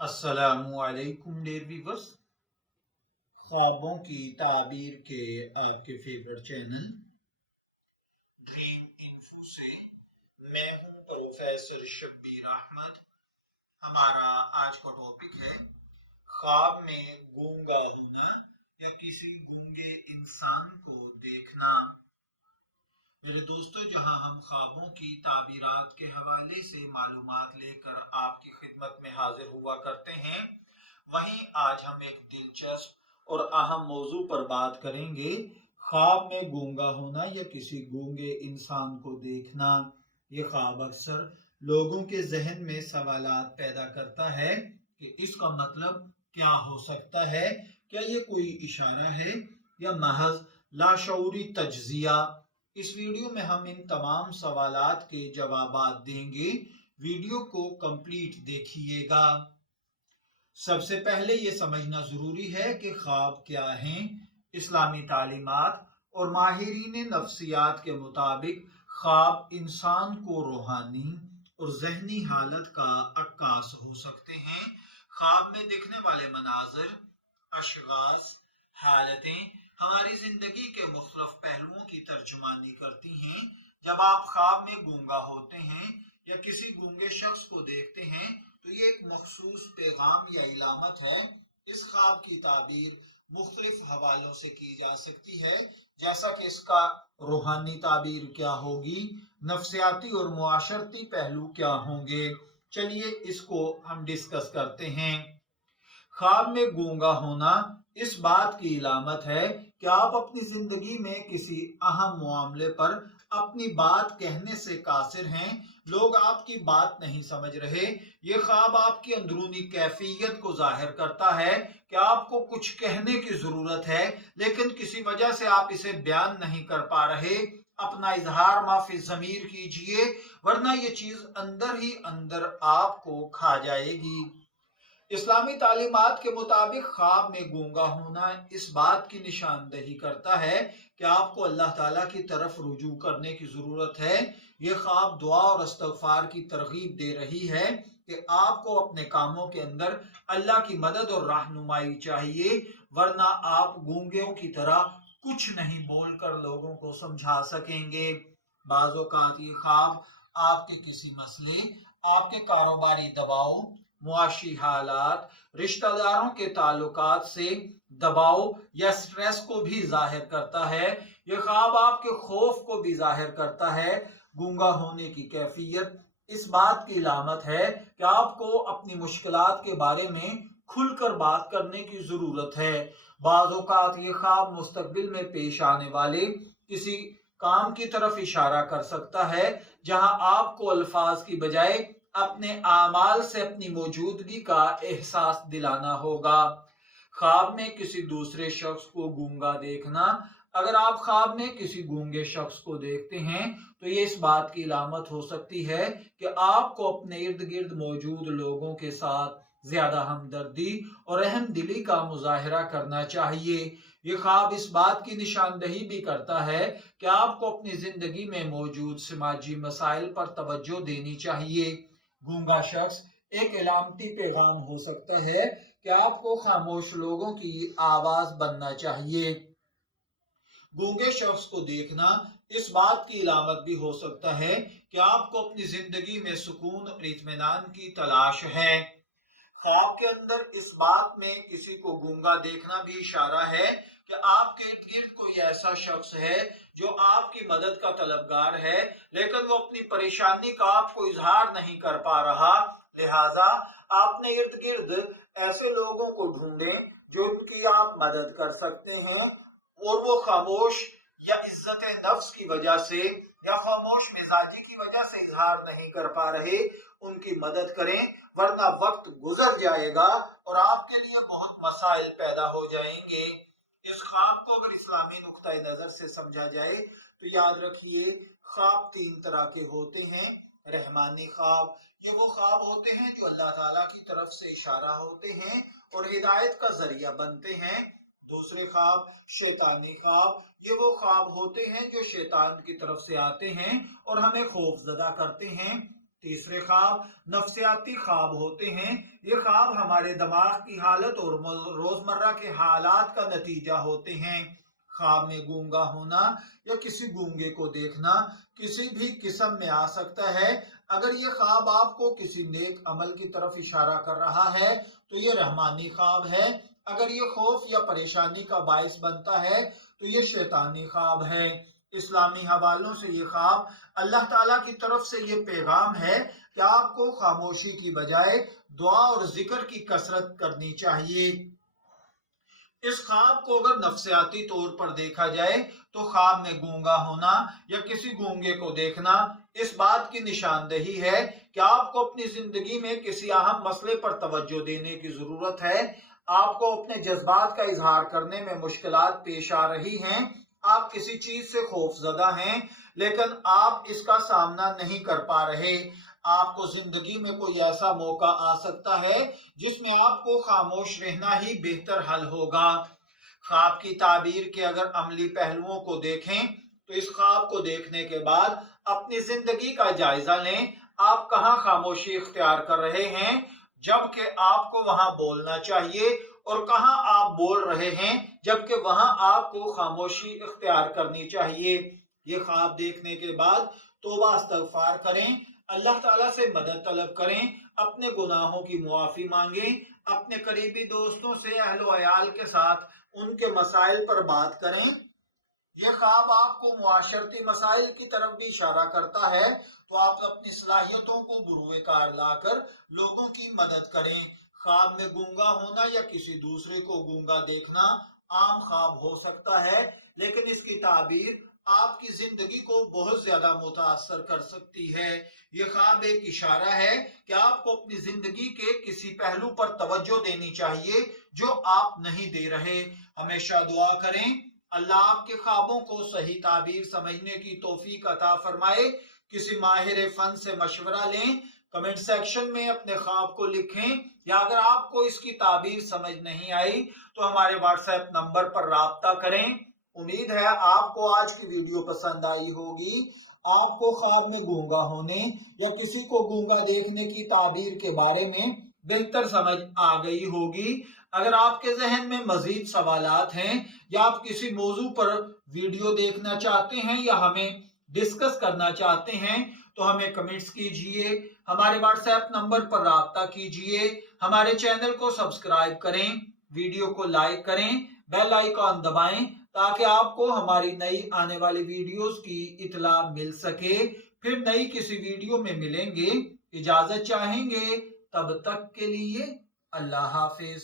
अस्सलामुअलैकुम dear viewers. ख्वाबों की ताबीर के आपके फेवरेट चैनल ड्रीम इन्फो से मैं हूं प्रोफेसर शब्बीर अहमद। हमारा आज का टॉपिक है ख्वाब में गूंगा होना या किसी गूंगे इंसान को देखना। मेरे दोस्तों, जहां हम ख्वाबों की ताबीरात के हवाले से मालूमात लेकर आपकी खिदमत में हाजिर हुआ करते हैं, वहीं आज हम एक दिलचस्प और अहम मौजू पर बात करेंगे, ख्वाब में गूंगा होना या किसी गूंगे इंसान को देखना। ये ख्वाब अक्सर लोगों के जहन में सवालात पैदा करता है कि इसका मतलब क्या हो सकता है। क्या ये कोई इशारा है या महज लाशऊरी तज्जिया। इस वीडियो में हम इन तमाम सवालात के जवाबात देंगे। वीडियो को कंप्लीट देखिएगा। सबसे पहले ये समझना जरूरी है कि ख्वाब क्या हैं। इस्लामी तालीमात और माहिरीन नफ्सियात के मुताबिक ख्वाब इंसान को रूहानी और जहनी हालत का अक्कास हो सकते हैं। ख्वाब में दिखने वाले मनाजिर, अशगास, हालतें हमारी जिंदगी के मुख्तलिफ पहलुओं की तर्जुमानी करती हैं। जब आप ख्वाब में गूंगा होते हैं या किसी गूंगे शख्स को देखते हैं तो ये एक मखसूस पैगाम या इलामत है। इस ख्वाब की ताबीर मुख्तलिफ हवालों से की जा सकती है, जैसा कि इसका रूहानी ताबीर क्या होगी, नफ्सियाती और मुआशरती पहलू क्या होंगे। चलिए इसको हम डिस्कस करते हैं। ख्वाब में गूंगा होना इस बात की इलामत है कि आप अपनी जिंदगी में किसी अहम मामले पर अपनी बात कहने से कासिर हैं। लोग आपकी बात नहीं समझ रहे। ये ख्वाब आपकी अंदरूनी कैफियत को जाहिर करता है कि आपको कुछ कहने की जरूरत है, लेकिन किसी वजह से आप इसे बयान नहीं कर पा रहे। अपना इजहार माफी जमीर कीजिए, वरना ये चीज अंदर ही अंदर आपको खा जाएगी। इस्लामी तालीमात के मुताबिक ख्वाब में गूंगा होना इस बात की निशानदही करता है कि आपको अल्लाह ताला की तरफ रुजू करने की जरूरत है। यह ख्वाब दुआ और इस्तगफार की तरगीब दे रही है कि आपको अपने कामों के अंदर अल्लाह की मदद और रहनुमाई चाहिए, वरना आप गूंगों की तरह कुछ नहीं बोलकर लोगों को समझा सकेंगे। बाज़ औक़ात ये ख्वाब आपके किसी मसले, आपके कारोबारी दबाव, मुआशी हालात, रिश्तेदारों के ताल्लुकात से दबाव या स्ट्रेस को भी जाहिर करता है। यह ख्वाब आपके खौफ को भी जाहिर करता है। गूंगा होने की कैफियत इस बात की इलामत है कि आपको अपनी मुश्किलात के बारे में खुलकर बात करने की जरूरत है। बाज़ औक़ात ये ख्वाब मुस्तकबिल में पेश आने वाले किसी काम की तरफ इशारा कर सकता है, जहां आपको अल्फाज की बजाय अपने आमाल से अपनी मौजूदगी का एहसास दिलाना होगा। ख्वाब में किसी दूसरे शख्स को गूंगा देखना। अगर आप ख्वाब में किसी गूंगे शख्स को देखते हैं तो ये इस बात की इलामत हो सकती है कि आपको अपने इर्द गिर्द मौजूद लोगों के साथ ज्यादा हमदर्दी और अहम दिली का मुजाहरा करना चाहिए। ये ख्वाब इस बात की निशानदही भी करता है कि आपको अपनी जिंदगी में मौजूद समाजी मसाइल पर तवज्जो देनी चाहिए। गूंगा शख्स एक इलामती पैगाम हो सकता है कि आपको खामोश लोगों की आवाज बनना चाहिए। गूंगे शख्स को देखना इस बात की इलामत भी हो सकता है कि आपको अपनी जिंदगी में सुकून और इत्मीनान की तलाश है। ख्वाब के अंदर इस बात में किसी को गूंगा देखना भी इशारा है कि आपके इर्द गिर्द कोई ऐसा शख्स है जो आपकी मदद का तलबगार है, लेकिन वो अपनी परेशानी का आपको इजहार नहीं कर पा रहा। लिहाजा आपने इर्द गिर्द ऐसे लोगों को ढूंढें जो उनकी आप मदद कर सकते हैं, और वो खामोश या इज्जत नफ्स की वजह से या खामोश मिजाजी की वजह से इजहार नहीं कर पा रहे, उनकी मदद करें, वरना वक्त गुजर जाएगा और आपके लिए बहुत मसाइल पैदा हो जाएंगे। इस ख्वाब को अगर इस्लामी नुक्ता नजर से समझा जाए तो याद रखिए, ख्वाब तीन तरह के होते हैं। रहमानी ख्वाब, ये वो ख्वाब होते हैं जो अल्लाह ताला की तरफ से इशारा होते हैं और हिदायत का जरिया बनते हैं। दूसरे ख्वाब शैतानी ख्वाब, ये वो ख्वाब होते हैं जो शैतान की तरफ से आते हैं और हमें खौफजदा करते हैं। तीसरे ख्वाब नफ्सियाती ख्वाब होते हैं। ये ख्वाब हमारे दिमाग की हालत और रोजमर्रा के हालात का नतीजा होते हैं। ख्वाब में गूंगा होना या किसी गूंगे को देखना किसी भी किस्म में आ सकता है। अगर ये ख्वाब आपको किसी नेक अमल की तरफ इशारा कर रहा है तो ये रहमानी ख्वाब है। अगर ये खौफ या परेशानी का बायस बनता है तो ये शैतानी ख्वाब है। इस्लामी हवालों से ये ख्वाब अल्लाह ताला की तरफ से ये पैगाम है कि आपको खामोशी की बजाय दुआ और जिक्र की कसरत करनी चाहिए। इस ख्वाब को अगर नफ्सियाती तौर पर देखा जाए तो ख्वाब में गूंगा होना या किसी गूंगे को देखना इस बात की निशानदेही है कि आपको अपनी जिंदगी में किसी अहम मसले पर तवज्जो देने की जरूरत है। आपको अपने जज्बात का इजहार करने में मुश्किलात पेश आ रही हैं। आप किसी चीज से खौफजदा हैं लेकिन आप इसका सामना नहीं कर पा रहे। आपको जिंदगी में कोई ऐसा मौका आ सकता है जिसमें आपको खामोश रहना ही बेहतर हल होगा। ख्वाब की ताबीर के अगर अमली पहलुओं को देखें तो इस ख्वाब को देखने के बाद अपनी जिंदगी का जायजा लें। आप कहाँ खामोशी इख्तियार कर रहे हैं जबकि आपको वहां बोलना चाहिए और कहां आप बोल रहे हैं जबकि वहां आपको खामोशी इख्तियार करनी चाहिए। ये ख्वाब देखने के बाद तौबा इस्तगफार करें, अल्लाह ताला से मदद तलब करें, अपने गुनाहों की मुआफी मांगें, अपने करीबी दोस्तों से अहल व अयाल के साथ उनके मसाइल पर बात करें। यह ख्वाब आपको मुआशरती मसाइल की तरफ भी इशारा करता है तो आप अपनी सलाहियतों को बुरुए कार लाकर लोगों की मदद करें। ख्वाब में गूंगा होना या किसी दूसरे को गूंगा देखना आम ख्वाब हो सकता है लेकिन इसकी ताबीर आपकी जिंदगी को बहुत ज्यादा मुतासर कर सकती है। यह ख्वाब एक इशारा है कि आपको अपनी जिंदगी के किसी पहलू पर तवज्जो देनी चाहिए जो आप नहीं दे रहे। हमेशा दुआ करें अल्लाह आपके ख्वाबों को सही ताबीर समझने की तौफीक अता फरमाए। किसी माहिर फन से मशवरा लें, कमेंट सेक्शन में अपने ख्वाब को लिखें या अगर आपको इसकी ताबीर समझ नहीं आई तो हमारे व्हाट्सएप नंबर पर राब्ता करें। उम्मीद है आपको आज की वीडियो पसंद आई होगी। आपको ख्वाब में गूंगा होने या किसी को गूंगा देखने की ताबीर के बारे में बेहतर समझ आ गई होगी। अगर आपके जहन में मजीद सवालात हैं या आप किसी मौजू पर वीडियो देखना चाहते हैं या हमें डिस्कस करना चाहते हैं तो हमें कमेंट्स कीजिए, हमारे व्हाट्सएप नंबर पर राब्ता कीजिए, हमारे चैनल को सब्सक्राइब करें, वीडियो को लाइक करें, बेल आइकॉन दबाएं ताकि आपको हमारी नई आने वाली वीडियोस की इतला मिल सके। फिर नई किसी वीडियो में मिलेंगे, इजाजत चाहेंगे, तब तक के लिए अल्लाह हाफिज।